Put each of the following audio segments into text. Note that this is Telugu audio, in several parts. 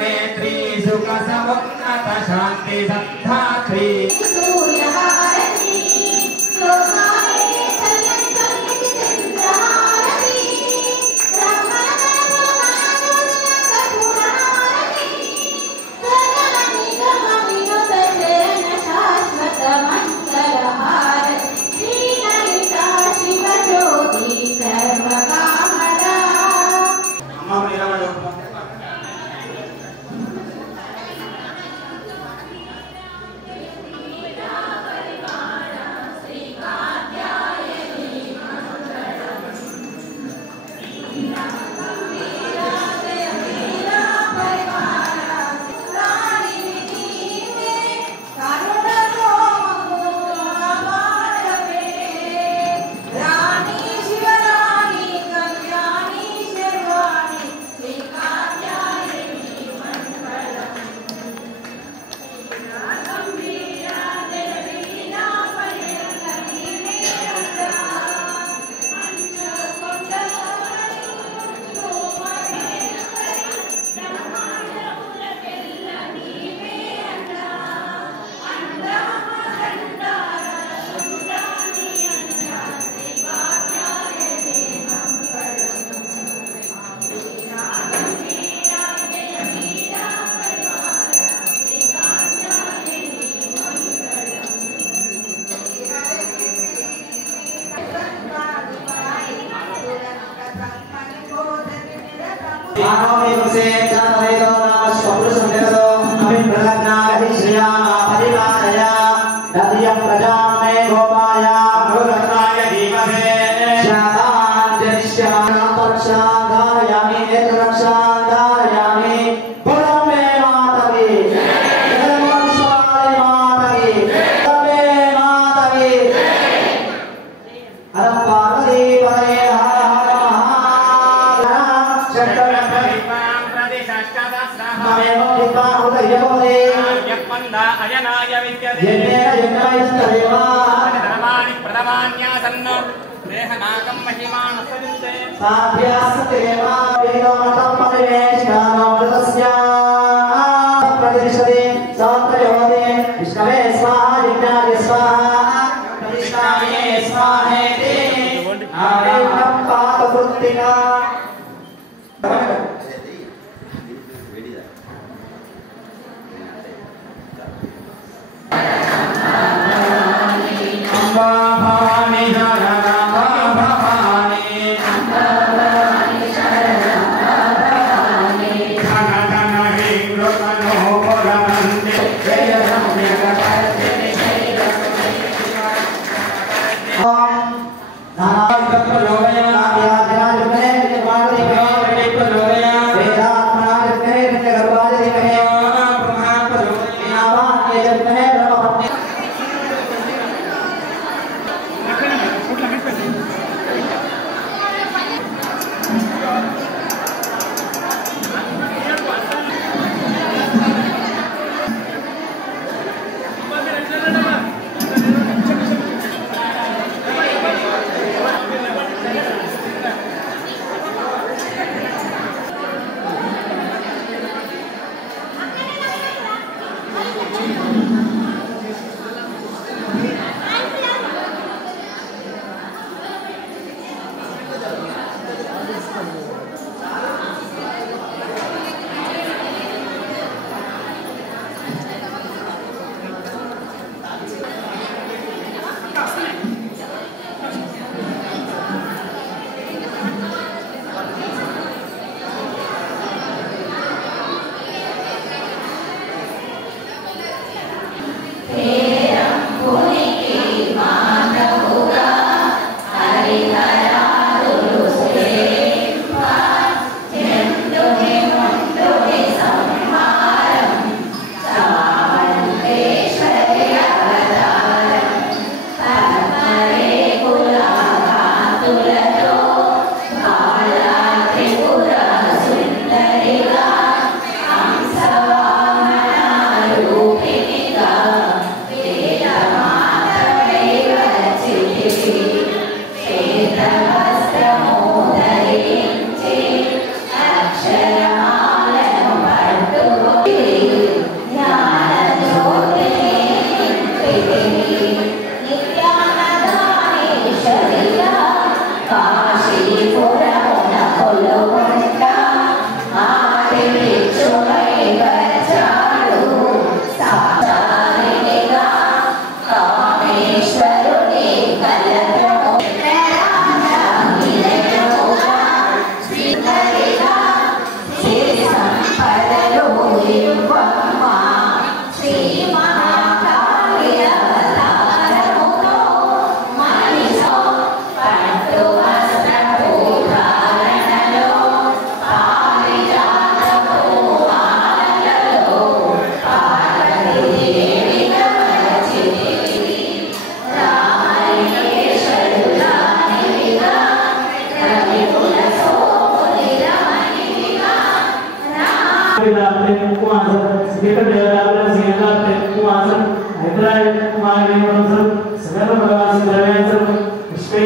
नेत्री सुख समुन्नत शांति संधात्री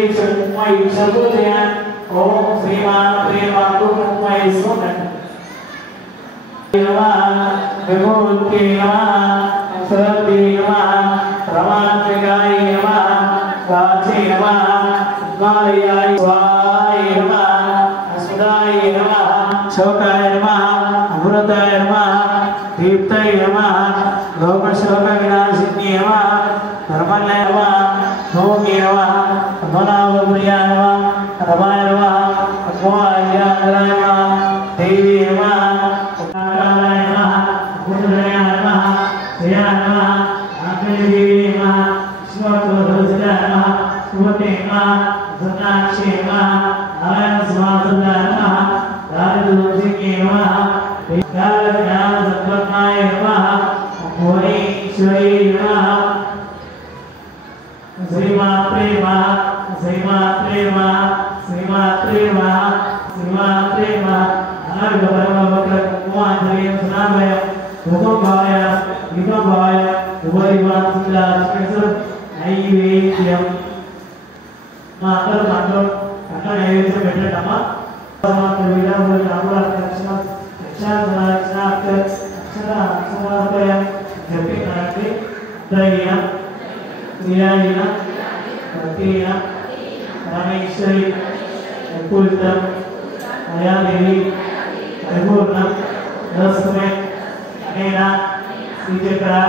Mày sao cứ thế anh? Ô, prima cũng mày xuống này. Nama, Vibhuti Nama, Sarti Nama, Ramantikai Nama, Vachi Nama, Mariyai Swai Nama, Asudai Nama, Shokai Nama, Amrutai Nama, Deeptai Nama, Lokashoka Vinashini Nama, Dharmalaya Nama, Nomi Nama, Manavapriya Nama, Ramaya Nama, Akmaya Nama, Devi Nama, Karaya Nama, Buddhaya Nama, Jaya Nama, Akhivi Nama, Shvatodhusya Nama, Shvati Nama, Zanakshi Nama, Araya Smadhya Nama, Radhudhiki Nama, Vikarya Sattvatmaya Nama, Mori Shri Nama, Srima Prema, Srima Prema, Srima Prema, Srima Prema, Arga Parama Vakra Kumadhariya Sunabaya, Bhukambhaya, Vikambhaya, Ubharivan Sila Spesar, Naivedyam, Matar Mandam, Kata Naivedyam Better Dhamma, Samata Vida Bhula Namula Lakshana, Lakshana Lakshana, Lakshana Lakshana, Japi Narati, Daya, Nirayana, Bhaktina, Rameshwari, Pulta, Ayadevi, Paripurna, Rasme, Nena, Sijekara.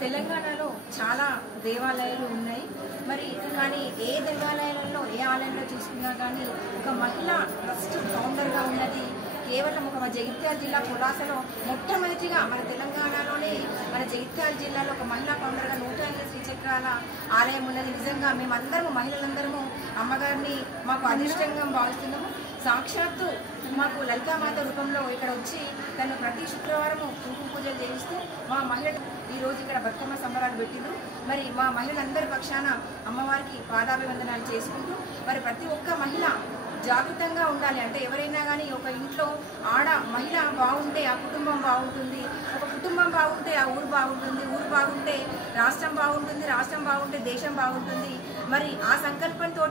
తెలంగాణలో చాలా దేవాలయాలు ఉన్నాయి. మరి కానీ ఏ దేవాలయాలలో ఏ ఆలయంలో చూసుకున్నా కానీ ఒక మహిళా ట్రస్ట్ ఫౌండర్గా ఉన్నది కేవలం ఒక జగిత్యాల జిల్లా పులాసలో మొట్టమొదటిగా మన తెలంగాణలోనే మన జగిత్యాల జిల్లాలో ఒక మహిళా ఫౌండర్గా 108 శ్రీచక్రాల ఆలయం ఉన్నది. నిజంగా మేమందరము మహిళలందరము అమ్మగారిని మాకు అదృష్టంగా భావిస్తున్నాము. సాక్షాత్తు మాకు లలితామాత రూపంలో ఇక్కడ వచ్చి తను ప్రతి శుక్రవారము కుంకుమ పూజలు చేయిస్తూ మా మహిళలు ఈరోజు ఇక్కడ బతుకమ్మ సంబరాలు పెట్టిండ్రు. మరి మా మహిళలందరి పక్షాన అమ్మవారికి పాదాభివందనాలు చేసుకుంటూ మరి ప్రతి ఒక్క మహిళ జాగృతంగా ఉండాలి. అంటే ఎవరైనా కానీ ఒక ఇంట్లో మహిళ బాగుంటే ఆ కుటుంబం బాగుంటుంది, ఒక కుటుంబం బాగుంటే ఆ ఊరు బాగుంటుంది, ఊరు బాగుంటే రాష్ట్రం బాగుంటుంది, రాష్ట్రం బాగుంటే దేశం బాగుంటుంది. మరి ఆ సంకల్పంతో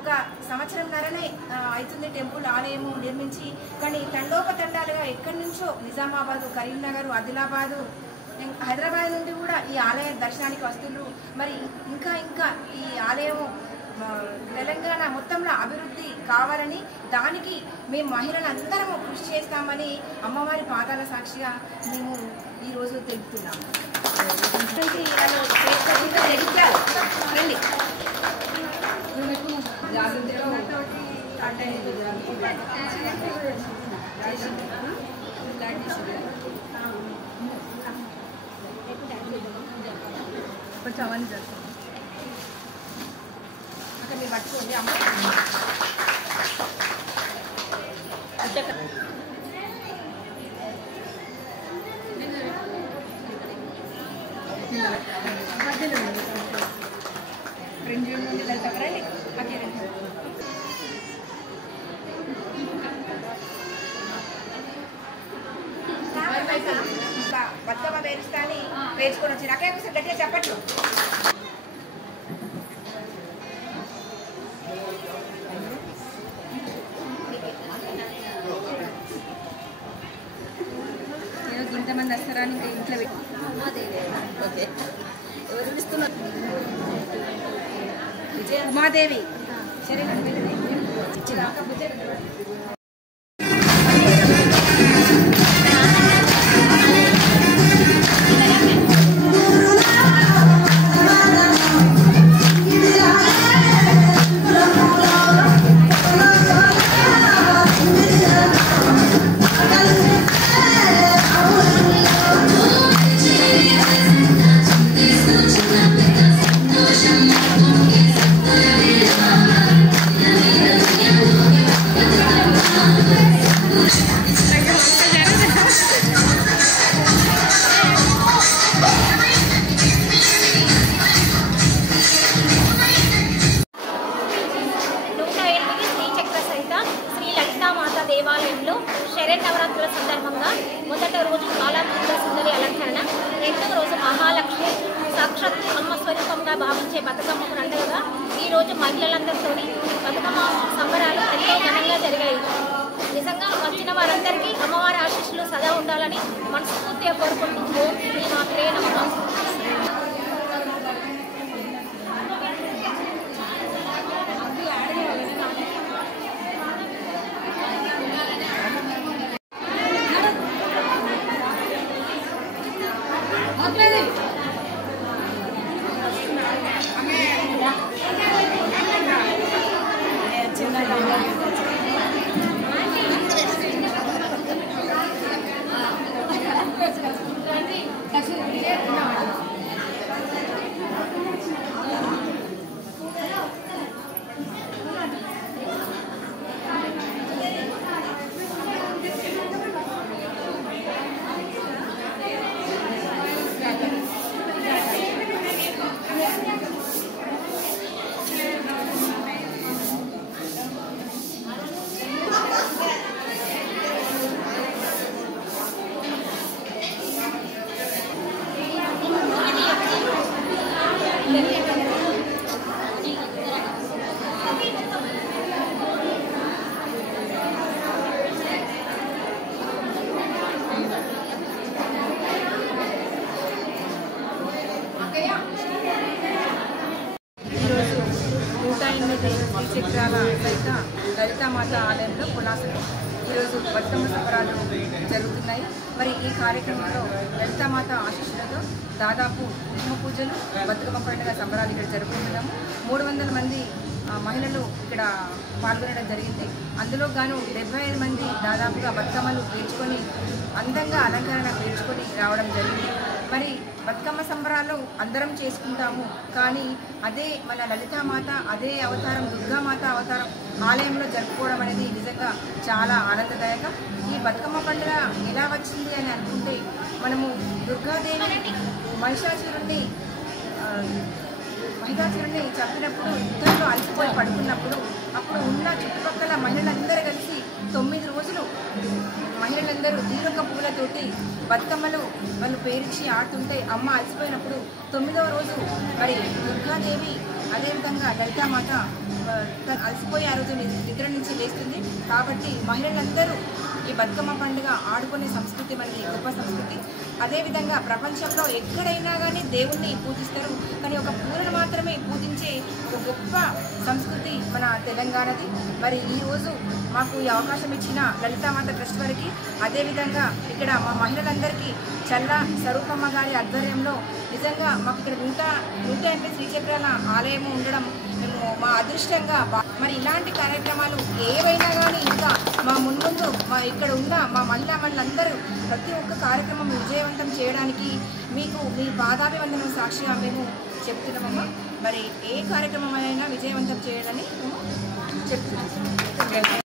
ఒక సంవత్సరంన్నరనే అవుతుంది టెంపుల్ ఆలయము నిర్మించి, కానీ తండోపతండాలుగా ఎక్కడి నుంచో నిజామాబాదు, కరీంనగర్, ఆదిలాబాదు, హైదరాబాద్ నుండి కూడా ఈ ఆలయ దర్శనానికి వస్తుండ్రు. మరి ఇంకా ఈ ఆలయము తెలంగాణ మొత్తంలో అభివృద్ధి కావాలని దానికి మేము మహిళలందరము కృషి చేస్తామని అమ్మవారి పాదాల సాక్షిగా మేము ఈరోజు తెలుపుతున్నాము. కొంచెం అవన్నీ జరుగుతుంది అక్కడ మీరు పట్టుకోండి అమ్మ. బతుకమ్మ పేరుస్తా అని పేర్చుకొని వచ్చి నాకే గట్టిగా చెప్పట్లు. ఇంతమంది వస్తారా ఇంకా ఇంట్లో పెట్టి ఎవరు ఇస్తున్నారు? ఉమాదేవి సరే దేవాలయంలో శరన్నవరాత్రుల సందర్భంగా మొదటి రోజు బాలాత్రిపుర సుందరి అలంకరణ, రెండవ రోజు మహాలక్ష్మి సాక్షాత్ అమ్మ స్వరూపంగా భావించే బతుకమ్మకు నందగా ఈరోజు మహిళలందరితో బతుకమ్మ సంబరాలు ఎంతో ఘనంగా జరిగాయి. నిజంగా వచ్చిన వారందరికీ అమ్మవారి ఆశీస్సులు సదా ఉండాలని మనస్ఫూర్తిగా కోరుకుంటూ ఓం శ్రీ మాత్రే నమః. శ్రీచక్రాల సహిత లలితామాత ఆలయంలో కులాసలు ఈరోజు బతుకమ్మ సంబరాలు జరుగుతున్నాయి. మరి ఈ కార్యక్రమంలో లలితామాత ఆశీస్సులతో దాదాపు కుంకుమ పూజలు బతుకమ్మ పండుగ సంబరాలు ఇక్కడ జరుపుకుంటున్నాము. 300 మంది మహిళలు ఇక్కడ పాల్గొనడం జరిగింది. అందులో గాను 75 మంది దాదాపుగా బతుకమ్మలు పేర్చుకొని అందంగా అలంకరణ పేర్చుకొని రావడం జరిగింది. మరి బతుకమ్మ సంబరాలు అందరం చేసుకుంటాము, కానీ అదే మన లలితామాత అదే అవతారం దుర్గామాత అవతారం ఆలయంలో జరుపుకోవడం అనేది నిజంగా చాలా ఆనందదాయకం. ఈ బతుకమ్మ పండుగ ఎలా వచ్చింది అని అనుకుంటే, మనము దుర్గాదేవి మహిషాసురుణ్ణి చంపినప్పుడు యుద్ధంలో అలసిపోయి పడుకున్నప్పుడు అప్పుడు ఉన్న చుట్టుపక్కల మహిళలందరూ కలిసి 9 రోజులు మహిళలందరూ తీరొక్క పూలతోటి బతుకమ్మలు వాళ్ళు పేరించి ఆడుతుంటే అమ్మ అలసిపోయినప్పుడు 9వ రోజు మరి దుర్గాదేవి అదేవిధంగా లలితామాత అలసిపోయి ఆ రోజు నిద్ర నుంచి లేస్తుంది. కాబట్టి మహిళలందరూ ఈ బతుకమ్మ పండుగ ఆడుకునే సంస్కృతి మనది గొప్ప సంస్కృతి. అదేవిధంగా ప్రపంచంలో ఎక్కడైనా కానీ దేవుణ్ణి పూజిస్తారు, కానీ ఒక పూలను మాత్రమే పూజించే ఒక గొప్ప సంస్కృతి మన తెలంగాణది. మరి ఈరోజు మాకు ఈ అవకాశం ఇచ్చిన లలితామాత ట్రస్ట్ వారికి, అదేవిధంగా ఇక్కడ మా మహిళలందరికీ చల్లా స్వరూపమ్మ గారి ఆధ్వర్యంలో నిజంగా మాకు ఇక్కడ 180 శ్రీచక్రాల ఆలయం ఉండడం మేము మా అదృష్టంగా. మరి ఇలాంటి కార్యక్రమాలు ఏవైనా కానీ ఇంకా మా ముందు ఇక్కడ ఉన్న మా మహిళలందరూ ప్రతి ఒక్క కార్యక్రమం విజయవంతం చేయడానికి మీకు మీ పాదాభివందనం సాక్షిగా మేము చెప్తున్నామమ్మా. మరి ఏ కార్యక్రమం అయినా విజయవంతం చేయాలని మేము చెప్తున్నాం.